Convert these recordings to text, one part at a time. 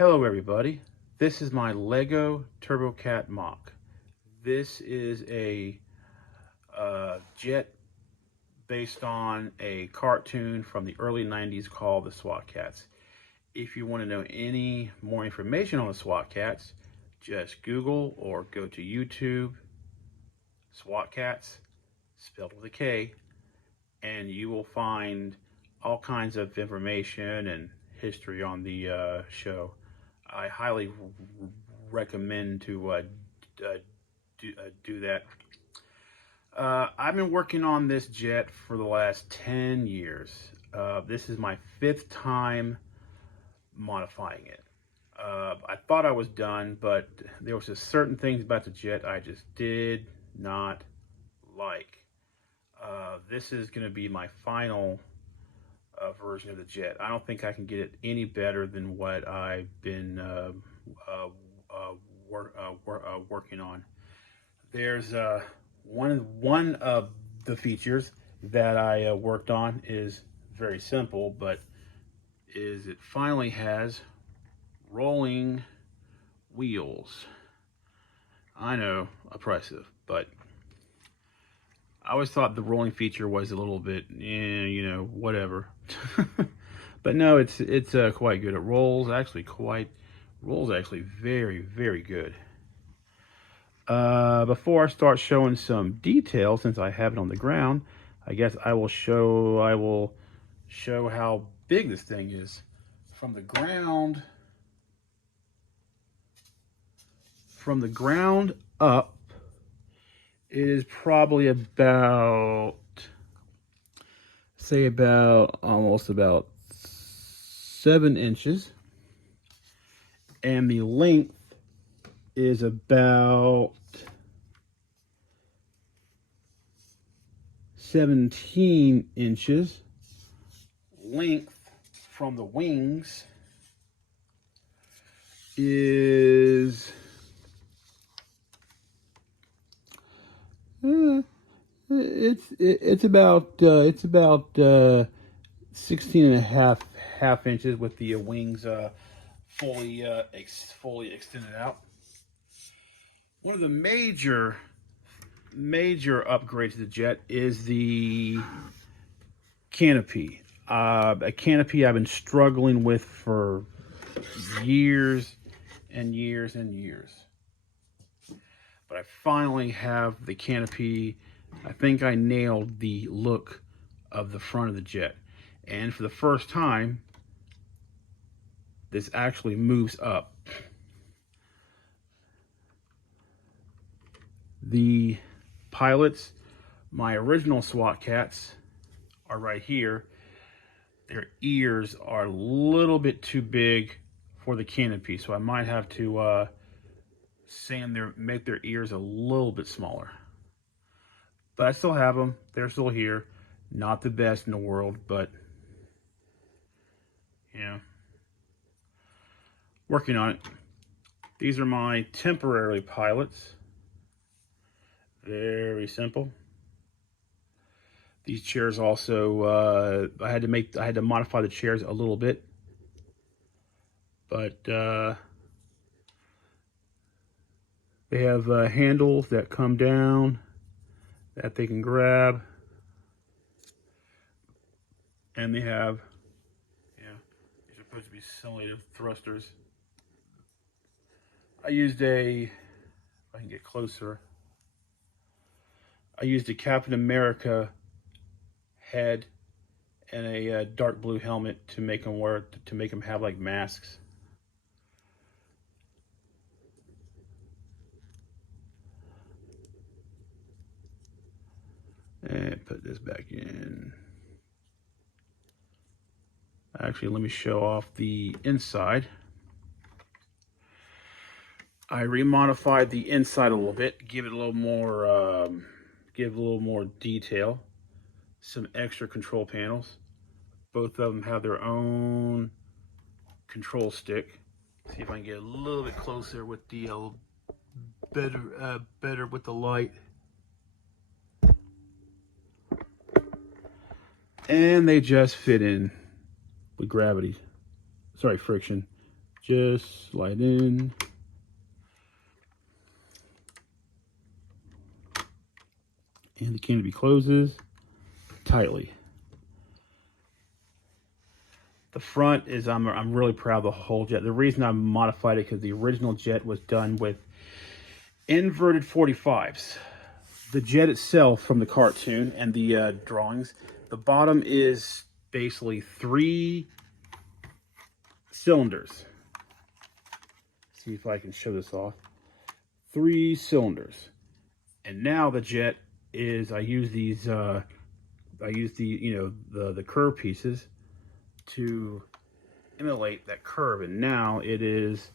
Hello everybody, this is my Lego TurboKat MOC. This is a jet based on a cartoon from the early 90s called the SWAT Cats. If you want to know any more information on the SWAT Cats, just Google or go to YouTube, SWAT Cats, spelled with a K, and you will find all kinds of information and history on the show. I highly recommend to do that. I've been working on this jet for the last 10 years. This is my 5th time modifying it. I thought I was done, but there was just certain things about the jet I just did not like. This is going to be my final version of the jet. I don't think I can get it any better than what I've been working on. There's one of the features that I worked on is very simple, but it finally has rolling wheels. I know, oppressive, but I always thought the rolling feature was a little bit, whatever. But no, it's quite good. It rolls actually very, very good. Before I start showing some details, since I have it on the ground, I guess I will show how big this thing is. From the ground up, it is probably almost about 7 inches, and the length is about 17 inches. Length from the wings is it's about 16 and a half inches with the wings fully extended out. One of the major upgrades to the jet is the canopy. A canopy I've been struggling with for years and years and years. But I finally have the canopy. I think I nailed the look of the front of the jet. And for the first time, this actually moves up. The pilots, my original SWAT Cats, are right here. Their ears are a little bit too big for the canopy, so I might have to make their ears a little bit smaller. But I still have them. They're still here. Not the best in the world, but working on it. These are my temporary pilots. Very simple. These chairs also, I had to modify the chairs a little bit, but they have handles that come down that they can grab, and they have, these are supposed to be simulated thrusters. If I can get closer, I used a Captain America head and a dark blue helmet to make them have like masks. And put this back in. Actually, let me show off the inside. I remodified the inside a little bit, give it a little more detail. Some extra control panels. Both of them have their own control stick. See if I can get a little bit closer with the better with the light. And they just fit in with friction Just slide in. And the canopy closes tightly. The front is, I'm really proud of the whole jet. The reason I modified it because the original jet was done with inverted 45s. The jet itself from the cartoon and the drawings, the bottom is basically 3 cylinders. See if I can show this off. 3 cylinders. And now the jet is, I use these, the curve pieces to emulate that curve. And now it is,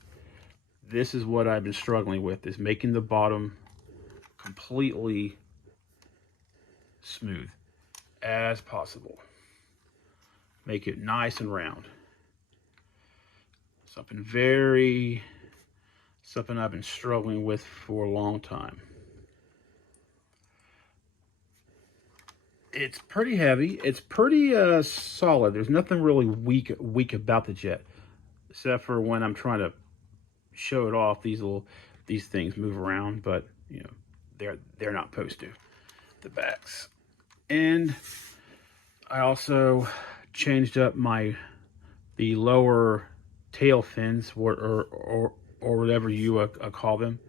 this is what I've been struggling with, is making the bottom completely smooth as possible. Make it nice and round. Something I've been struggling with for a long time. It's pretty heavy. It's pretty solid. There's nothing really weak about the jet, except for when I'm trying to show it off. These things move around, but you know they're not supposed to. The backs, and I also changed up the lower tail fins, or whatever you call them.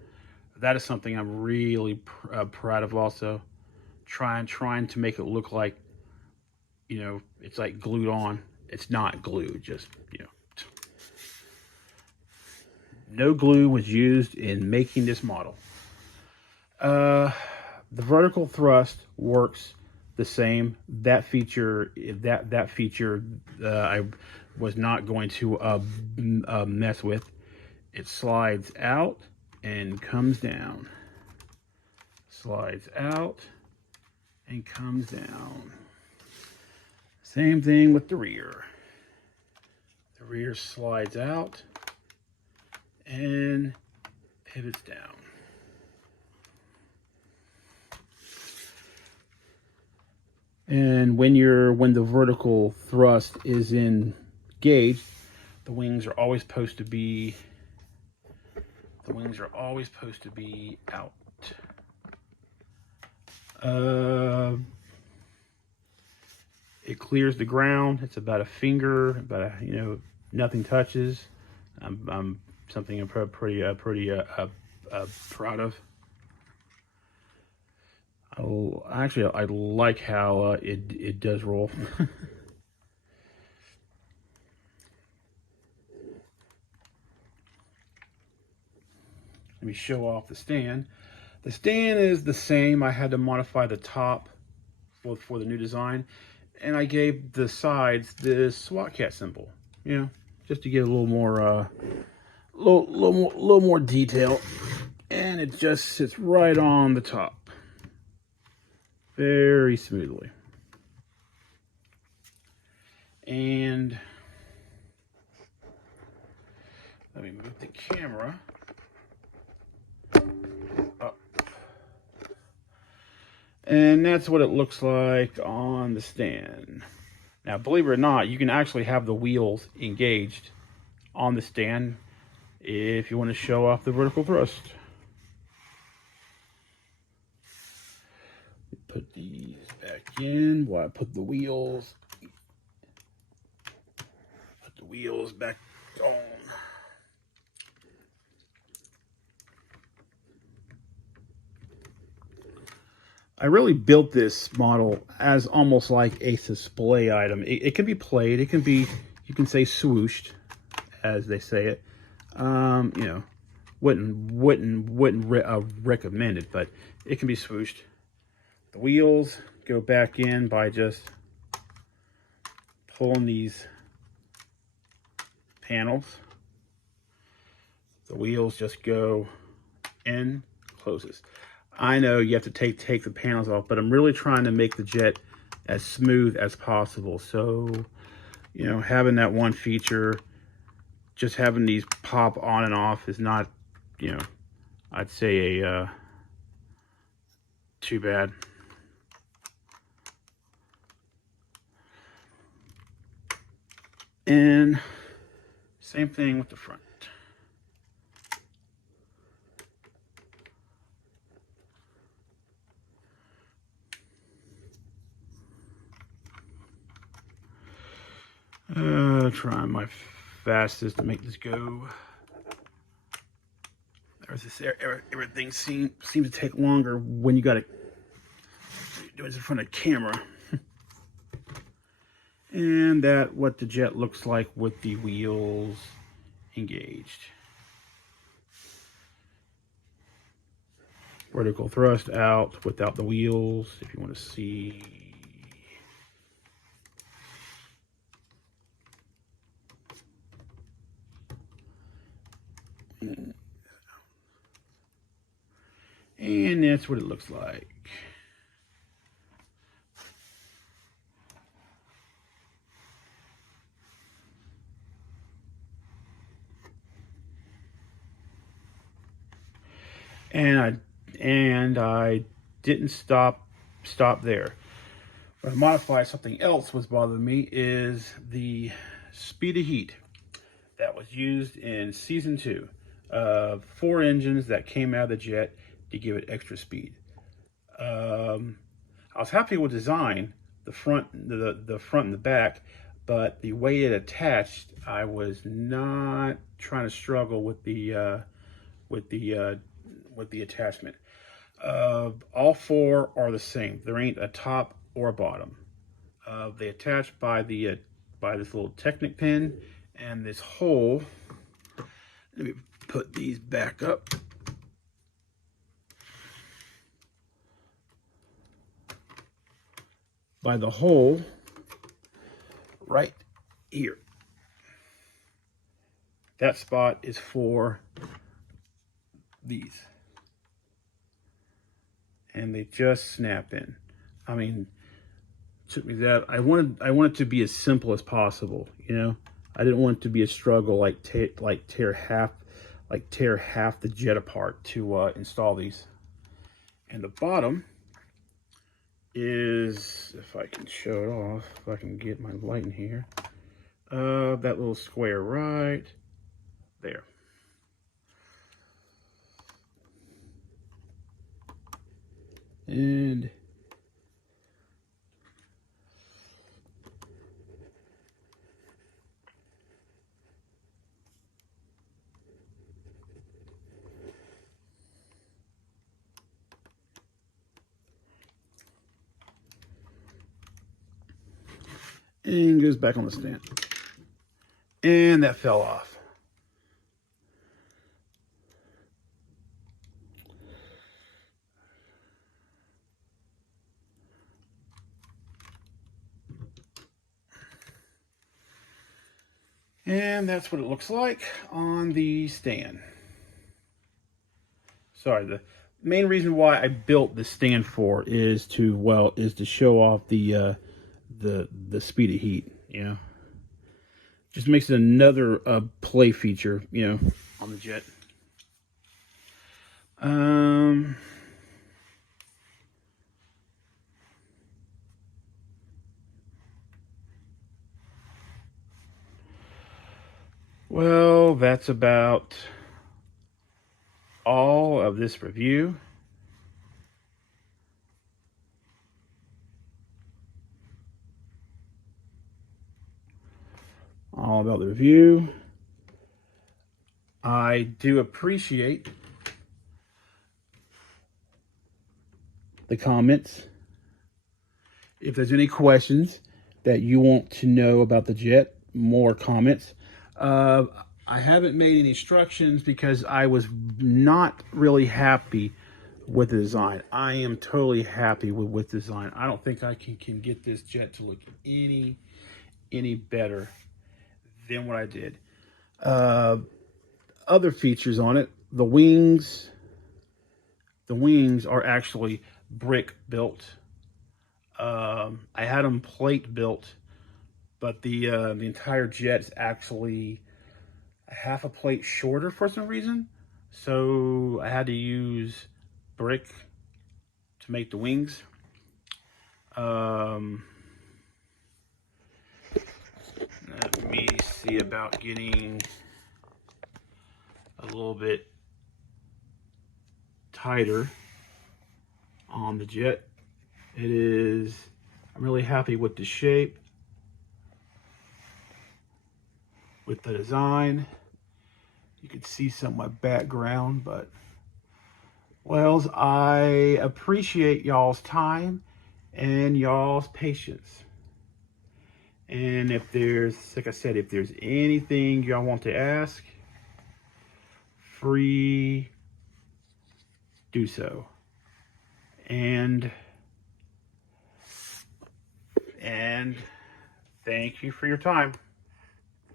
That is something I'm really proud of. Also, trying to make it look like, you know, it's like glued on. It's not glued, just, you know. No glue was used in making this model. The vertical thrust works the same. That feature I was not going to mess with. It slides out and comes down. Slides out and comes down. Same thing with the rear. The rear slides out and pivots down. And when the vertical thrust is engaged, the wings are always supposed to be out. It clears the ground. It's about a finger, nothing touches. I'm something I'm pretty proud of. I like how it does roll. Let me show off the stand. The stand is the same. I had to modify the top for the new design, and I gave the sides the SWAT cat symbol. You know, just to get a little more, little more detail, and it just sits right on the top, very smoothly. And let me move the camera up. And that's what it looks like on the stand. Now, believe it or not, you can actually have the wheels engaged on the stand if you want to show off the vertical thrust. Put these back in while I put the wheels back on. I really built this model as almost like a display item. It can be played. It can be, you can say swooshed, as they say it. You know, wouldn't recommend it, but it can be swooshed. The wheels go back in by just pulling these panels. The wheels just go in, closes. I know you have to take the panels off, but I'm really trying to make the jet as smooth as possible. So, you know, having that one feature, just having these pop on and off is not, you know, I'd say too bad. And Same thing with the front. Trying my fastest to make this go. There's this everything seems to take longer when you got to do it in front of camera. And that what the jet looks like with the wheels engaged. Vertical thrust out without the wheels, if you want to see. And that's what it looks like. And I didn't stop there. But to modify something else was bothering me is the speed of heat that was used in season 2. 4 engines that came out of the jet to give it extra speed. I was happy with design, the front and the back, but the way it attached, I was not trying to struggle with the attachment. All 4 are the same. There ain't a top or a bottom. They attach by this little Technic pin and this hole. Let me put these back up. By the hole right here. That spot is for these. And they just snap in. I mean, took me that. I wanted to be as simple as possible, you know. I didn't want it to be a struggle like tear half the jet apart to install these. And the bottom is, if I can show it off, if I can get my light in here, that little square right there. And goes back on the stand. And that fell off. And that's what it looks like on the stand. Sorry, the main reason why I built the stand for is to show off the speed of heat, you know. Just makes it another play feature, you know, on the jet. Well, that's about all of this review. All about the review. I do appreciate the comments. If there's any questions that you want to know about the jet, more comments. I haven't made any instructions because I was not really happy with the design. I am totally happy with design. I don't think I can get this jet to look any better than what I did. Other features on it, the wings are actually brick built. I had them plate built, but the entire jet is actually a half a plate shorter for some reason. So I had to use brick to make the wings. Let me see. see about getting a little bit tighter on the jet. I'm really happy with the shape, with the design. You can see some of my background, but well, I appreciate y'all's time and y'all's patience. And if there's, like I said, if there's anything y'all want to ask, free do so. And thank you for your time.